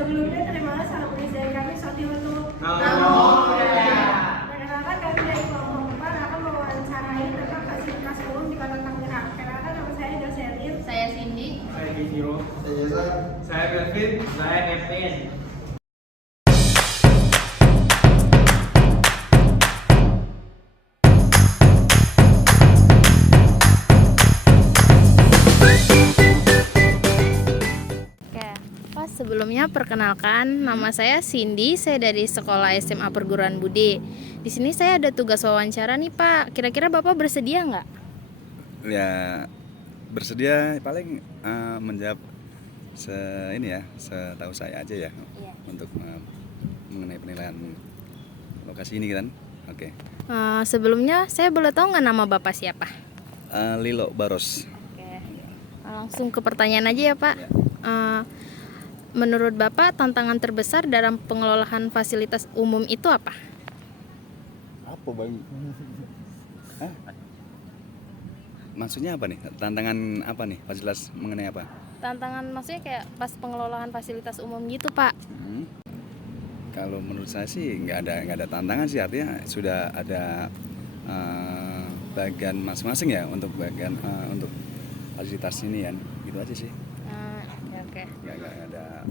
Sebelumnya terima kasih salam presiden kami Soti untuk perkenalkan kami dari kelompok 4 akan mewawancarai tentang fasilitas umum di Kota Tangerang. Perkenalkan nama saya Jocelyn. Saya Cindy. Saya Kishiro. Saya Jasa. Saya Kelvin. Saya Kevin. Oke, Pak, sebelumnya perkenalkan nama saya Cindy, saya dari Sekolah SMA Perguruan Budi. Di sini saya ada tugas wawancara nih, Pak. Kira-kira Bapak bersedia nggak? Ya, bersedia paling menjawab setahu saya aja ya. Iya. Untuk mengenai penilaian lokasi ini kan. Oke. Sebelumnya saya boleh tahu nggak nama Bapak siapa? Lilo Baros. Oke, langsung ke pertanyaan aja ya, Pak. Ya. Menurut Bapak tantangan terbesar dalam pengelolaan fasilitas umum itu apa? Apa bang? Hah? Maksudnya apa nih? Tantangan apa nih? Fasilitas mengenai apa? Tantangan maksudnya kayak pas pengelolaan fasilitas umum gitu, Pak. Kalau menurut saya sih nggak ada tantangan sih, artinya sudah ada bagian masing-masing ya untuk bagian untuk fasilitas ini kan, gitu aja sih. Oke. Nggak ada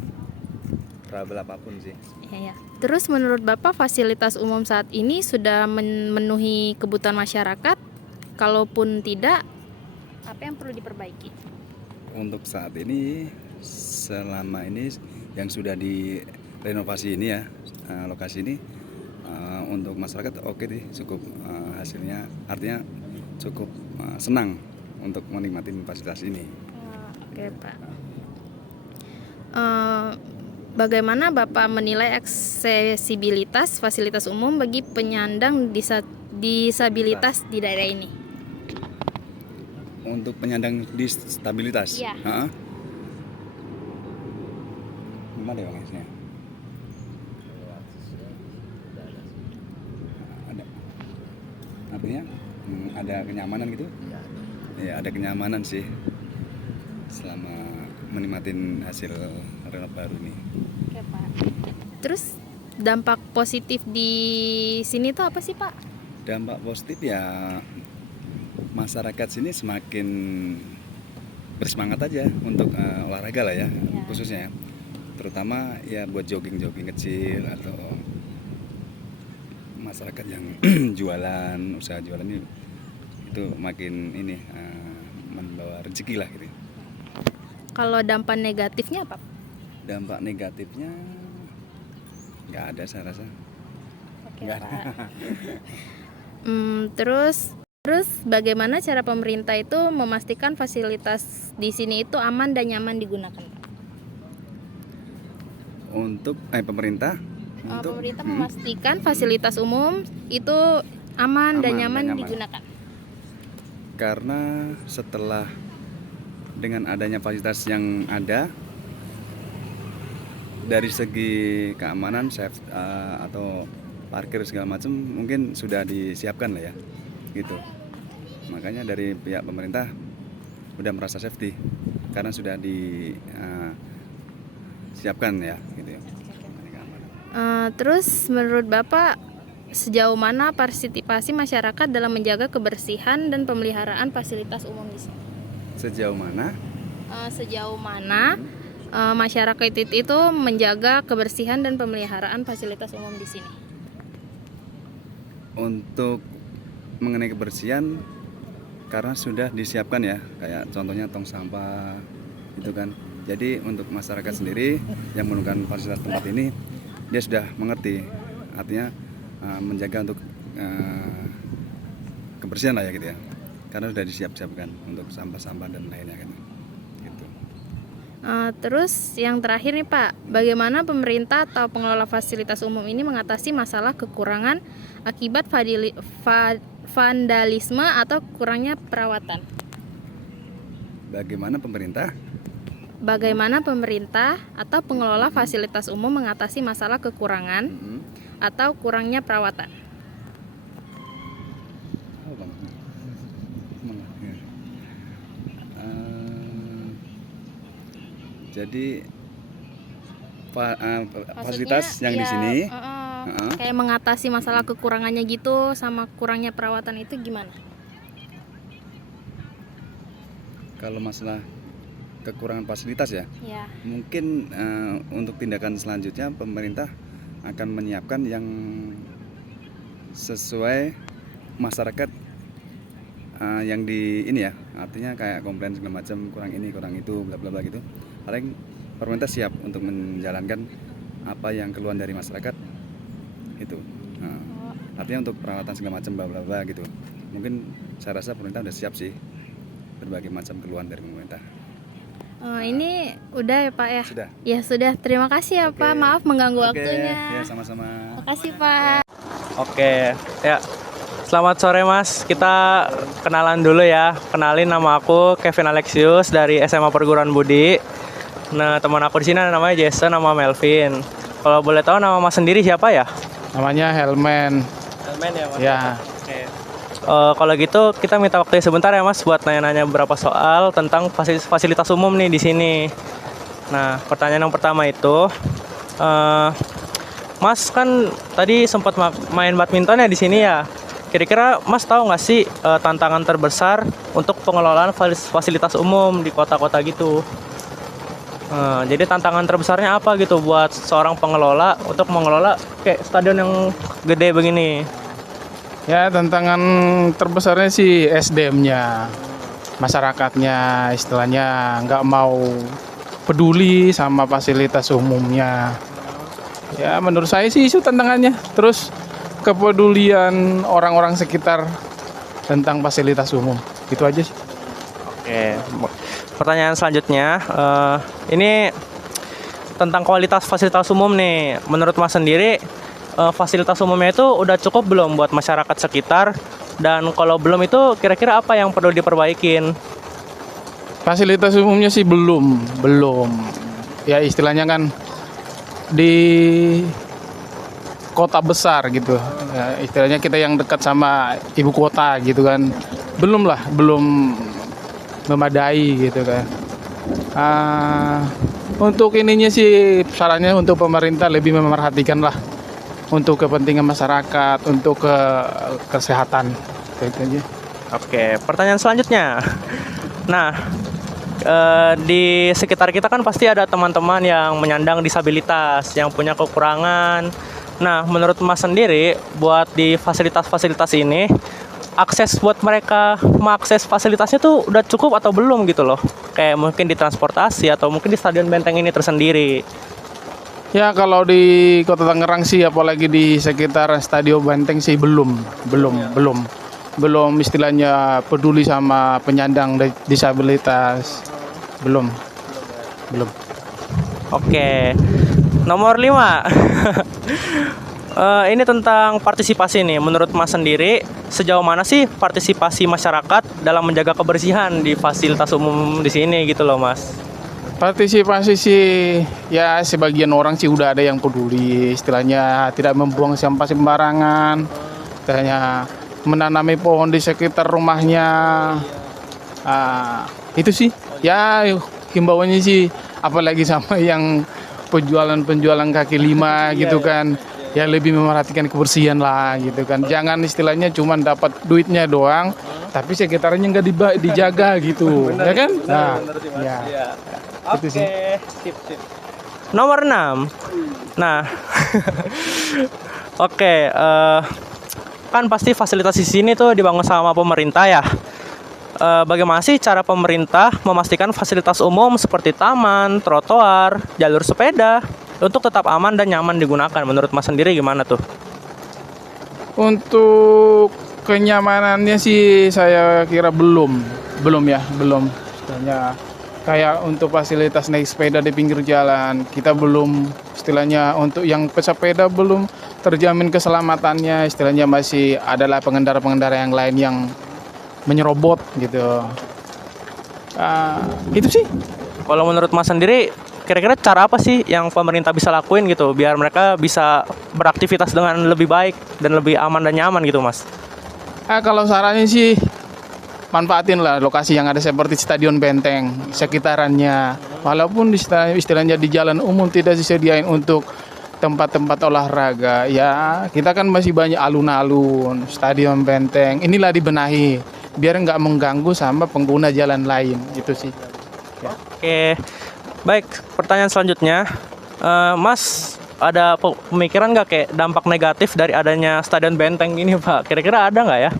trouble apapun sih. Iya, ya. Terus menurut Bapak fasilitas umum saat ini sudah memenuhi kebutuhan masyarakat? Kalaupun tidak, apa yang perlu diperbaiki? Untuk saat ini, selama ini yang sudah direnovasi ini ya, lokasi ini untuk masyarakat oke deh, cukup hasilnya, artinya cukup senang untuk menikmati fasilitas ini. Oke, Pak. Bagaimana Bapak menilai aksesibilitas fasilitas umum bagi penyandang disabilitas di daerah ini? Untuk penyandang disabilitas, Iya. Gimana ya Bang? Ada, artinya ada kenyamanan gitu? Ya, ada kenyamanan sih selama menikmatin hasil renov baru nih. Oke, Pak. Terus dampak positif di sini tuh apa sih, Pak? Dampak positif ya, masyarakat sini semakin bersemangat aja untuk olahraga lah ya, khususnya ya. Terutama ya buat jogging-jogging kecil atau masyarakat yang jualan, usaha jualan itu makin ini membawa rezeki lah gitu. Kalau dampak negatifnya apa? Dampak negatifnya nggak ada saya rasa. Oke, Nggak ada. Pak. Terus bagaimana cara pemerintah itu memastikan fasilitas di sini itu aman dan nyaman digunakan, Pak? Untuk pemerintah Pemerintah memastikan fasilitas umum itu aman dan nyaman digunakan. Karena setelah dengan adanya fasilitas yang ada, dari segi keamanan, atau parkir segala macam mungkin sudah disiapkan lah ya, gitu. Makanya dari pihak pemerintah udah merasa safety karena sudah disiapkan ya, gitu ya. Terus menurut Bapak sejauh mana partisipasi masyarakat dalam menjaga kebersihan dan pemeliharaan fasilitas umum di sini? Sejauh mana? Sejauh mana masyarakat itu menjaga kebersihan dan pemeliharaan fasilitas umum di sini? Untuk mengenai kebersihan, karena sudah disiapkan ya, kayak contohnya tong sampah itu kan. Jadi untuk masyarakat sendiri yang menggunakan fasilitas tempat ini, dia sudah mengerti, artinya menjaga untuk kebersihan lah ya gitu ya, karena sudah disiapkan untuk sampah-sampah dan lainnya kan. Gitu. Terus yang terakhir nih Pak, bagaimana pemerintah atau pengelola fasilitas umum ini mengatasi masalah kekurangan akibat vandalisme atau kurangnya perawatan? Bagaimana pemerintah atau pengelola fasilitas umum mengatasi masalah kekurangan atau kurangnya perawatan? Jadi fasilitas yang di ya, sini. kayak mengatasi masalah kekurangannya gitu sama kurangnya perawatan itu gimana? Kalau masalah kekurangan fasilitas ya, Ya. mungkin untuk tindakan selanjutnya pemerintah akan menyiapkan yang sesuai masyarakat yang di ini ya, artinya kayak komplain segala macam, kurang ini kurang itu bla bla bla gitu. Paling pemerintah siap untuk menjalankan apa yang keluhan dari masyarakat itu. Artinya untuk perawatan segala macam bla bla bla gitu. Mungkin saya rasa pemerintah udah siap sih berbagai macam keluhan dari pemerintah. Ini udah ya Pak ya? Sudah. Ya sudah, terima kasih ya Oke. Pak, maaf mengganggu Oke, waktunya. ya sama-sama. Makasih Pak. Oke, ya. Selamat sore Mas. Kita kenalan dulu ya. Kenalin, nama aku Kevin Alexius dari SMA Perguruan Budi. Nah, teman aku di sini namanya Jason, nama Melvin. Kalau boleh tahu nama Mas sendiri siapa ya? Namanya Helmen. Helmen ya Mas. Ya. Oke. Kalau gitu kita minta waktunya sebentar ya Mas buat nanya-nanya beberapa soal tentang fasilitas umum nih di sini. Nah, pertanyaan yang pertama itu, Mas kan tadi sempat main badminton ya di sini ya. Kira-kira Mas tahu nggak sih tantangan terbesar untuk pengelolaan fasilitas umum di kota-kota gitu? Jadi tantangan terbesarnya apa gitu buat seorang pengelola untuk mengelola kayak stadion yang gede begini? Ya, tantangan terbesarnya sih SDM-nya. Masyarakatnya istilahnya nggak mau peduli sama fasilitas umumnya. Ya, menurut saya sih itu tantangannya. Terus kepedulian orang-orang sekitar tentang fasilitas umum. Itu aja sih. Oke, pertanyaan selanjutnya, ini tentang kualitas fasilitas umum nih. Menurut Mas sendiri, fasilitas umumnya itu udah cukup belum buat masyarakat sekitar? Dan kalau belum itu, kira-kira apa yang perlu diperbaikin? Fasilitas umumnya sih belum. Ya, istilahnya kan di kota besar gitu. Ya, istilahnya kita yang dekat sama ibu kota gitu kan. Belum memadai gitu kan. Untuk ininya sih sarannya untuk pemerintah lebih memerhatikan lah untuk kepentingan masyarakat, untuk kesehatan. Itu aja. Oke, pertanyaan selanjutnya. Nah, di sekitar kita kan pasti ada teman-teman yang menyandang disabilitas, yang punya kekurangan. Nah, menurut Mas sendiri, buat di fasilitas-fasilitas ini, akses buat mereka mengakses fasilitasnya tuh udah cukup atau belum gitu loh? Kayak mungkin di transportasi atau mungkin di Stadion Benteng ini tersendiri. Ya, kalau di Kota Tangerang sih, apalagi di sekitar Stadion Benteng sih belum istilahnya peduli sama penyandang disabilitas. Belum. Oke, nomor 5. Ini tentang partisipasi nih. Menurut Mas sendiri, sejauh mana sih partisipasi masyarakat dalam menjaga kebersihan di fasilitas umum di sini gitu loh Mas? Partisipasi sih, ya sebagian orang sih udah ada yang peduli, istilahnya tidak membuang sampah sembarangan, istilahnya menanami pohon di sekitar rumahnya. Itu sih, ya himbauannya sih, apalagi sama yang penjualan kaki lima gitu kan, ya lebih memerhatikan kebersihan lah gitu kan. Jangan istilahnya cuma dapat duitnya doang, tapi sekitarnya nggak dijaga gitu, ya kan? Nah, ya. Itu sih. Sip. Nomor 6. Nah, oke, kan pasti fasilitas di sini tuh dibangun sama pemerintah ya. Bagaimana sih cara pemerintah memastikan fasilitas umum seperti taman, trotoar, jalur sepeda untuk tetap aman dan nyaman digunakan? Menurut Mas sendiri gimana tuh? Untuk kenyamanannya sih saya kira belum. Istilahnya kayak untuk fasilitas naik sepeda di pinggir jalan, kita belum, istilahnya untuk yang pesepeda belum terjamin keselamatannya, istilahnya masih adalah pengendara-pengendara yang lain yang menyerobot gitu. Itu sih. Kalau menurut Mas sendiri, kira-kira cara apa sih yang pemerintah bisa lakuin gitu biar mereka bisa beraktivitas dengan lebih baik dan lebih aman dan nyaman gitu Mas? Kalau sarannya sih manfaatin lah lokasi yang ada seperti Stadion Benteng, sekitarannya. Walaupun istilahnya di jalan umum tidak disediain untuk tempat-tempat olahraga, ya kita kan masih banyak alun-alun, Stadion Benteng. Inilah dibenahi biar nggak mengganggu sama pengguna jalan lain, gitu sih. Oke, baik. Pertanyaan selanjutnya, Mas ada pemikiran nggak kayak dampak negatif dari adanya Stadion Benteng ini, Pak? Kira-kira ada nggak ya?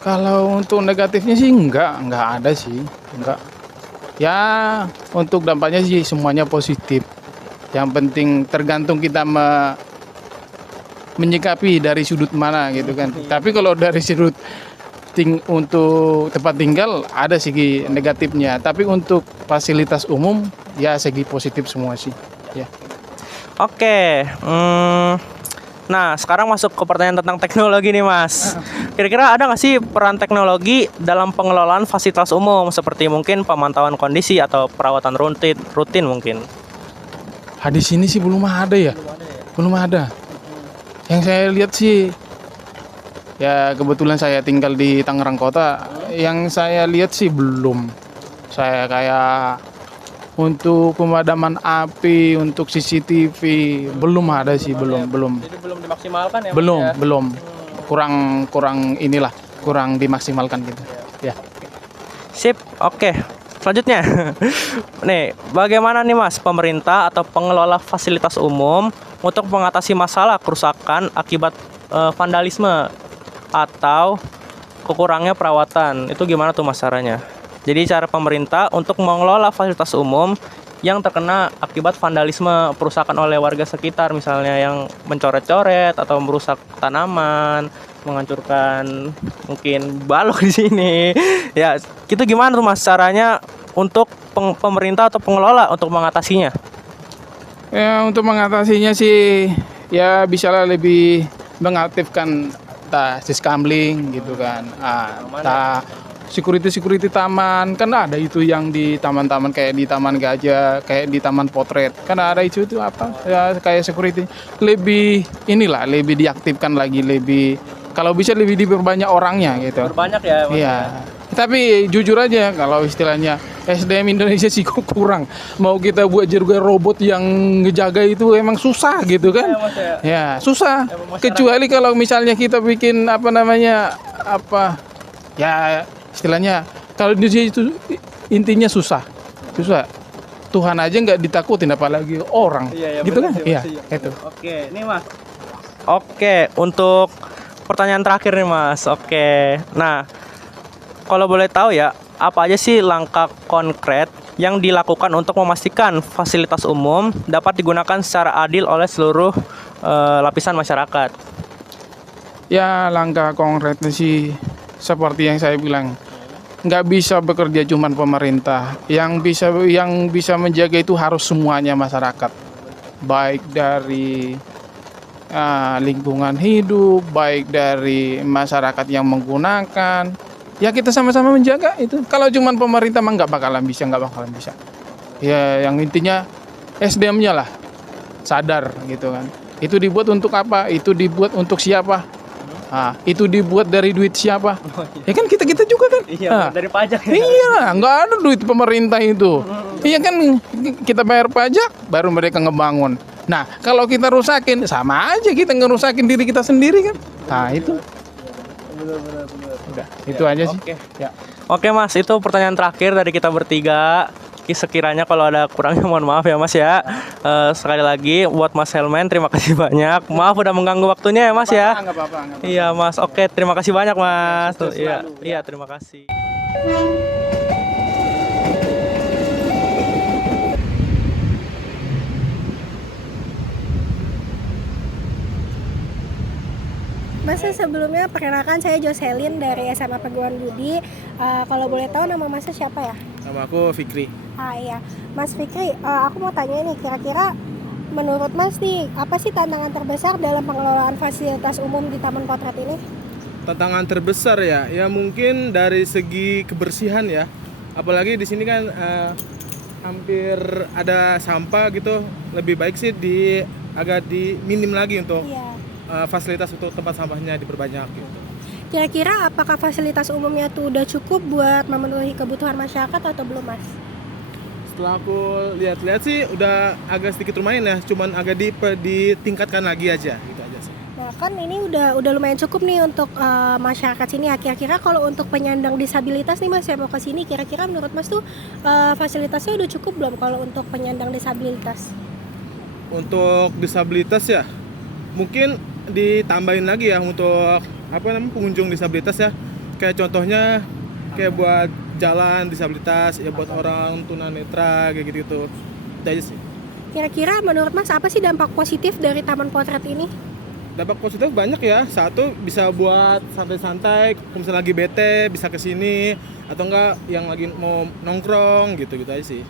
Kalau untuk negatifnya sih enggak ada sih, enggak. Ya untuk dampaknya sih semuanya positif. Yang penting tergantung kita menyikapi dari sudut mana gitu kan. Tapi kalau dari sudut untuk tempat tinggal ada segi negatifnya. Tapi untuk fasilitas umum ya segi positif semua sih. Ya. Oke, nah sekarang masuk ke pertanyaan tentang teknologi nih Mas. Kira-kira ada nggak sih peran teknologi dalam pengelolaan fasilitas umum seperti mungkin pemantauan kondisi atau perawatan rutin mungkin? Di sini sih belum ada ya, belum ada. Yang saya lihat sih, ya kebetulan saya tinggal di Tangerang Kota. Yang saya lihat sih belum. Saya kayak untuk pemadaman api, untuk CCTV belum ada sih, belum. Jadi belum dimaksimalkan ya? Belum. Kurang inilah, kurang dimaksimalkan gitu. Ya. Sip, oke. Selanjutnya, nih bagaimana nih Mas pemerintah atau pengelola fasilitas umum untuk mengatasi masalah kerusakan akibat vandalisme atau kekurangnya perawatan? Itu gimana tuh Mas caranya? Jadi cara pemerintah untuk mengelola fasilitas umum yang terkena akibat vandalisme, perusakan oleh warga sekitar, misalnya yang mencoret-coret atau merusak tanaman, menghancurkan mungkin balok di sini. Ya, itu gimana tuh Mas caranya untuk pemerintah atau pengelola untuk mengatasinya? Ya untuk mengatasinya sih ya bisalah lebih mengaktifkan siskamling gitu kan. Security taman kan ada itu yang di taman-taman kayak di Taman Gajah, kayak di Taman Potret. Kan ada itu apa? Ya kayak security lebih lebih diaktifkan lagi, lebih kalau bisa lebih diperbanyak orangnya gitu. Berbanyak ya Mas? Iya. Tapi jujur aja kalau istilahnya SDM Indonesia sih kok kurang. Mau kita buat juga robot yang ngejaga itu emang susah gitu kan? Ya, susah. Kecuali kalau misalnya kita bikin ya istilahnya kalau di Indonesia itu intinya susah. Tuhan aja nggak ditakutin apalagi orang. Gitu kan? Iya, itu. Oke, nih Mas. Oke, untuk pertanyaan terakhir nih Mas. Oke. Nah, kalau boleh tahu ya, apa aja sih langkah konkret yang dilakukan untuk memastikan fasilitas umum dapat digunakan secara adil oleh seluruh lapisan masyarakat? Ya, langkah konkretnya sih seperti yang saya bilang, nggak bisa bekerja cuma pemerintah. Yang bisa menjaga itu harus semuanya masyarakat, baik dari lingkungan hidup, baik dari masyarakat yang menggunakan. Ya kita sama-sama menjaga itu. Kalau cuma pemerintah mah nggak bakalan bisa. Ya yang intinya SDM-nya lah sadar gitu kan. Itu dibuat untuk apa? Itu dibuat untuk siapa? Itu dibuat dari duit siapa? Ya kan kita juga kan. Iya, dari pajak. Iya, nggak ada duit pemerintah itu. Iya kan kita bayar pajak, baru mereka ngebangun. Nah, kalau kita rusakin, sama aja kita ngerusakin diri kita sendiri kan. Nah itu. Udah, itu aja sih. Oke Mas, itu pertanyaan terakhir dari kita bertiga. Sekiranya kalau ada kurangnya mohon maaf ya Mas ya. Sekali lagi buat Mas Helmen terima kasih banyak. Maaf udah mengganggu waktunya ya Mas ya. Nggak apa-apa. Iya Mas, oke terima kasih banyak Mas. Iya terima kasih. Mas, sebelumnya perkenalkan saya Jocelyn dari SMA Perguruan Budi. Kalau boleh tahu nama Mas siapa ya? Nama aku Fikri. Iya, Mas Fikri, aku mau tanya nih, kira-kira menurut Mas nih, apa sih tantangan terbesar dalam pengelolaan fasilitas umum di Taman Potret ini? Tantangan terbesar ya mungkin dari segi kebersihan ya. Apalagi di sini kan hampir ada sampah gitu. Lebih baik sih agak diminim lagi untuk fasilitas untuk tempat sampahnya diperbanyak gitu. Kira-kira apakah fasilitas umumnya tuh udah cukup buat memenuhi kebutuhan masyarakat atau belum, Mas? Setelah aku lihat-lihat sih udah agak sedikit lumayan ya, cuman agak ditingkatkan lagi aja gitu aja sih. Nah, kan ini udah lumayan cukup nih untuk masyarakat sini ya. Kira-kira kalau untuk penyandang disabilitas nih Mas, saya mau ke sini, kira-kira menurut Mas tuh fasilitasnya udah cukup belum kalau untuk penyandang disabilitas? Untuk disabilitas ya, mungkin ditambahin lagi ya untuk pengunjung disabilitas ya. Kayak contohnya kayak buat jalan disabilitas ya, buat orang tunanetra kayak gitu-gitu. Itu aja sih. Kira-kira menurut Mas apa sih dampak positif dari Taman Potret ini? Dampak positif banyak ya. Satu, bisa buat santai-santai, kalau misalnya lagi bete bisa kesini, atau enggak yang lagi mau nongkrong gitu-gitu aja sih.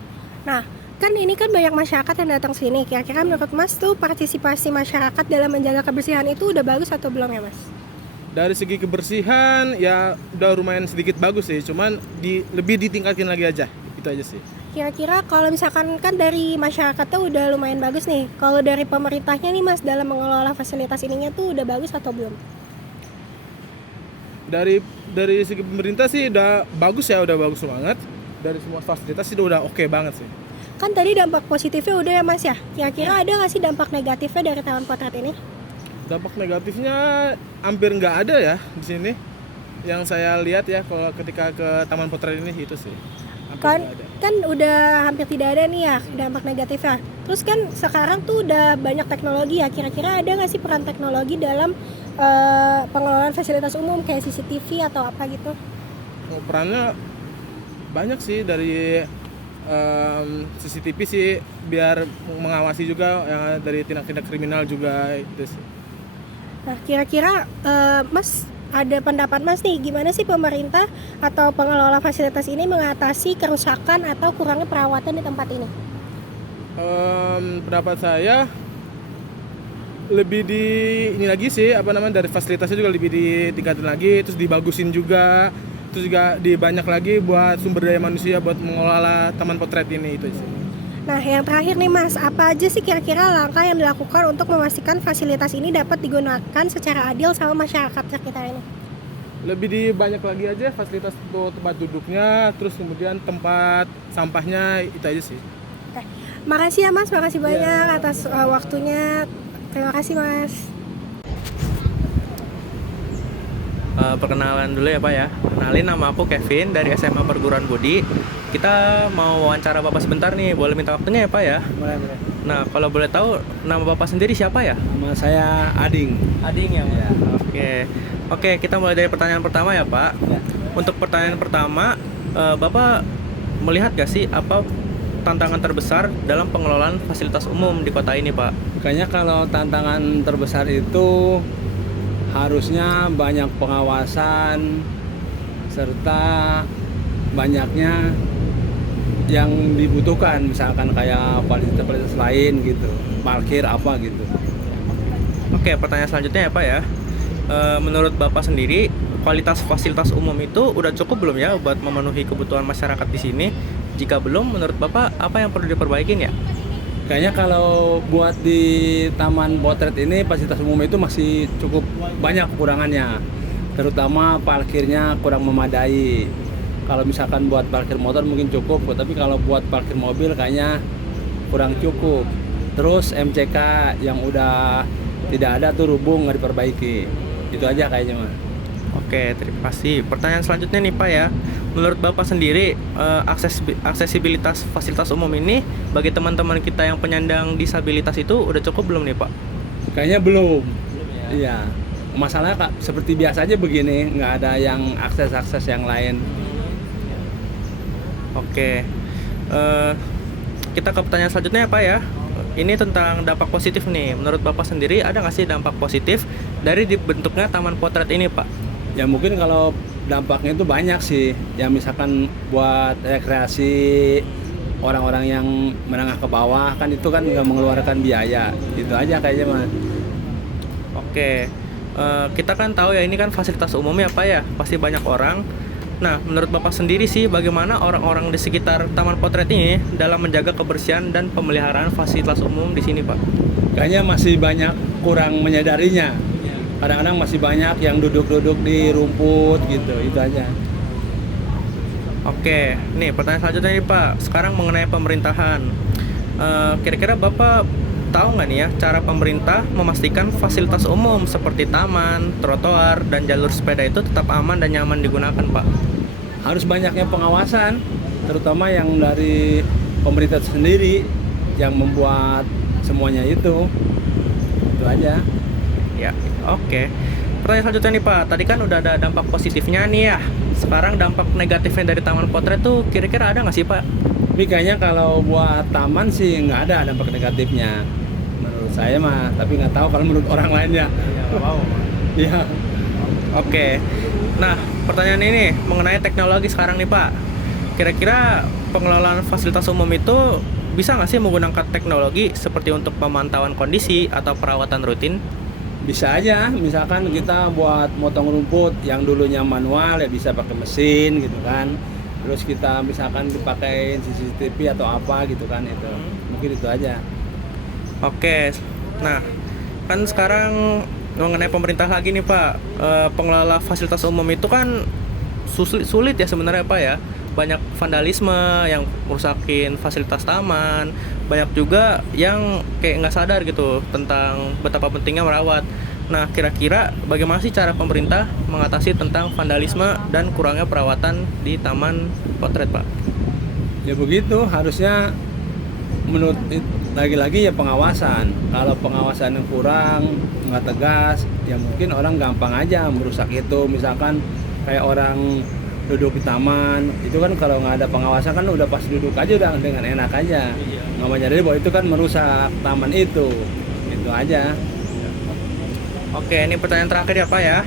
Nah, kan ini kan banyak masyarakat yang datang sini. Kira-kira menurut Mas tuh partisipasi masyarakat dalam menjaga kebersihan itu udah bagus atau belum ya, Mas? Dari segi kebersihan ya udah lumayan sedikit bagus sih, cuman lebih ditingkatin lagi aja. Itu aja sih. Kira-kira kalau misalkan kan dari masyarakatnya udah lumayan bagus nih. Kalau dari pemerintahnya nih Mas dalam mengelola fasilitas ininya tuh udah bagus atau belum? Dari segi pemerintah sih udah bagus ya, udah bagus banget. Dari semua fasilitas sih udah oke banget sih. Kan tadi dampak positifnya udah ya Mas ya. Kira-kira ada nggak sih dampak negatifnya dari Taman Potret ini? Dampak negatifnya hampir nggak ada ya di sini. Yang saya lihat ya kalau ketika ke Taman Potret ini itu sih. Kan udah hampir tidak ada nih ya dampak negatifnya. Terus kan sekarang tuh udah banyak teknologi ya. Kira-kira ada nggak sih peran teknologi dalam pengelolaan fasilitas umum kayak CCTV atau apa gitu? Perannya banyak sih, dari CCTV sih biar mengawasi juga ya, dari tindak-tindak kriminal juga itu sih. Nah, kira-kira Mas ada pendapat Mas nih, gimana sih pemerintah atau pengelola fasilitas ini mengatasi kerusakan atau kurangnya perawatan di tempat ini? Pendapat saya lebih ini lagi sih, dari fasilitasnya juga lebih ditingkatin lagi, terus dibagusin juga, terus juga dibanyak lagi buat sumber daya manusia buat mengelola Taman Potret ini itu sih. Nah, yang terakhir nih Mas, apa aja sih kira-kira langkah yang dilakukan untuk memastikan fasilitas ini dapat digunakan secara adil sama masyarakat sekitar ini? Lebih dibanyak lagi aja fasilitas untuk tempat duduknya, terus kemudian tempat sampahnya, itu aja sih. Oke. Makasih ya Mas, makasih banyak atas waktunya. Terima kasih Mas. Perkenalan dulu ya Pak ya. Kenalin, nama aku Kevin dari SMA Perguruan Budi. Kita mau wawancara Bapak sebentar nih, boleh minta waktunya ya Pak ya? Boleh. Nah, kalau boleh tahu nama Bapak sendiri siapa ya? Nama saya Ading. Ading ya, Pak? Oke, kita mulai dari pertanyaan pertama ya Pak. Ya. Untuk pertanyaan pertama, Bapak melihat gak sih apa tantangan terbesar dalam pengelolaan fasilitas umum di kota ini Pak? Kayaknya kalau tantangan terbesar itu harusnya banyak pengawasan serta banyaknya yang dibutuhkan, misalkan kayak fasilitas lain gitu, parkir apa gitu. Oke, pertanyaan selanjutnya ya Pak ya. Menurut Bapak sendiri, kualitas fasilitas umum itu udah cukup belum ya buat memenuhi kebutuhan masyarakat di sini? Jika belum, menurut Bapak apa yang perlu diperbaikin ya? Kayaknya kalau buat di Taman Potret ini fasilitas umum itu masih cukup banyak kekurangannya, terutama parkirnya kurang memadai. Kalau misalkan buat parkir motor mungkin cukup, tapi kalau buat parkir mobil kayaknya kurang cukup. Terus MCK yang udah tidak ada tuh rubuh, nggak diperbaiki. Itu aja kayaknya mah. Oke, terima kasih. Pertanyaan selanjutnya nih Pak ya. Menurut Bapak sendiri, aksesibilitas fasilitas umum ini bagi teman-teman kita yang penyandang disabilitas itu udah cukup belum nih Pak? Kayaknya belum. Iya. Masalahnya Kak, seperti biasa aja begini, nggak ada yang akses-akses yang lain. Oke, kita ke pertanyaan selanjutnya ya Pak ya. Ini tentang dampak positif nih. Menurut Bapak sendiri ada nggak sih dampak positif dari dibentuknya Taman Potret ini Pak? Ya mungkin kalau dampaknya itu banyak sih. Ya misalkan buat rekreasi orang-orang yang menengah ke bawah, kan itu kan nggak mengeluarkan biaya. Itu aja kayaknya mah. Oke, kita kan tahu ya ini kan fasilitas umum ya Pak ya, pasti banyak orang. Nah, menurut Bapak sendiri sih bagaimana orang-orang di sekitar Taman Potret ini dalam menjaga kebersihan dan pemeliharaan fasilitas umum di sini Pak? Kayaknya masih banyak kurang menyadarinya. kadang-kadang masih banyak yang duduk-duduk di rumput gitu, itu aja. Oke, nih pertanyaan selanjutnya nih Pak. Sekarang mengenai pemerintahan. Kira-kira Bapak tahu nggak nih ya cara pemerintah memastikan fasilitas umum seperti taman, trotoar, dan jalur sepeda itu tetap aman dan nyaman digunakan, Pak? Harus banyaknya pengawasan, terutama yang dari pemerintah sendiri yang membuat semuanya itu aja. Ya, oke. Pertanyaan selanjutnya nih Pak, tadi kan udah ada dampak positifnya nih ya. Sekarang dampak negatifnya dari Taman Potret tuh kira-kira ada nggak sih Pak? Tapi kayaknya kalau buat taman sih nggak ada dampak negatifnya menurut saya mah, tapi nggak tahu kalau menurut orang lainnya. Iya. Oke. Nah, pertanyaan ini mengenai teknologi sekarang nih Pak. Kira-kira pengelolaan fasilitas umum itu bisa nggak sih menggunakan teknologi seperti untuk pemantauan kondisi atau perawatan rutin? Bisa aja, misalkan kita buat motong rumput yang dulunya manual ya bisa pakai mesin gitu kan. Terus kita misalkan dipakai CCTV atau apa gitu kan, itu mungkin itu aja. Oke, nah kan sekarang mengenai pemerintah lagi nih Pak, pengelola fasilitas umum itu kan sulit ya sebenarnya Pak ya. Banyak vandalisme yang merusakin fasilitas taman, banyak juga yang kayak nggak sadar gitu tentang betapa pentingnya merawat. Nah, kira-kira bagaimana sih cara pemerintah mengatasi tentang vandalisme dan kurangnya perawatan di Taman Potret, Pak? Ya begitu, harusnya menurut lagi-lagi ya pengawasan. Kalau pengawasan yang kurang, nggak tegas, ya mungkin orang gampang aja merusak itu. Misalkan kayak orang duduk di taman, itu kan kalau nggak ada pengawasan kan udah pas duduk aja udah dengan enak aja. Nggak menyadari bahwa itu kan merusak taman itu aja. Oke, ini pertanyaan terakhir ya Pak ya.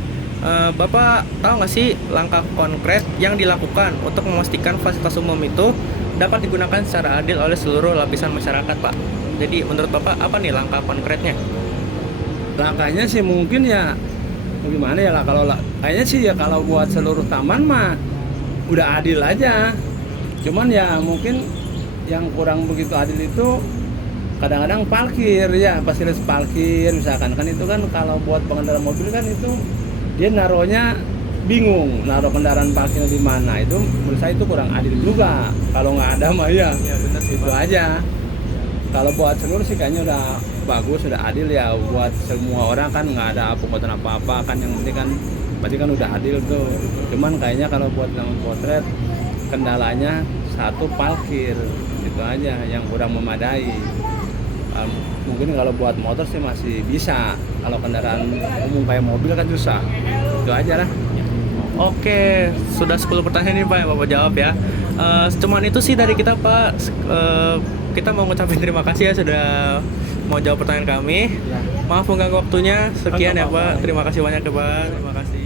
Bapak tahu nggak sih langkah konkret yang dilakukan untuk memastikan fasilitas umum itu dapat digunakan secara adil oleh seluruh lapisan masyarakat, Pak? Jadi menurut Bapak apa nih langkah konkretnya? Langkahnya sih mungkin ya bagaimana ya lah, kalau kayaknya sih ya kalau buat seluruh taman mah udah adil aja. Cuman ya mungkin yang kurang begitu adil itu kadang-kadang parkir ya, fasilitas parkir misalkan kan itu kan kalau buat pengendara mobil kan itu dia naruhnya bingung naruh kendaraan parkir di mana, itu menurut saya itu kurang adil juga. Kalau nggak ada mah ya itu aja. Kalau buat seluruh sih kayaknya udah bagus, udah adil ya buat semua orang kan, nggak ada pungutan apa-apa kan, yang penting kan berarti kan udah adil tuh. Cuman kayaknya kalau buat Taman Potret kendalanya satu parkir, itu aja yang kurang memadai. Mungkin kalau buat motor sih masih bisa, kalau kendaraan umum kayak mobil kan susah. Itu aja lah. Oke, sudah 10 pertanyaan ini Pak yang Bapak jawab ya. Cuman itu sih dari kita Pak. Kita mau ngucapin terima kasih ya sudah mau jawab pertanyaan kami. Maaf mengganggu waktunya. Sekian ya Pak. Terima kasih banyak ya Pak. Terima kasih.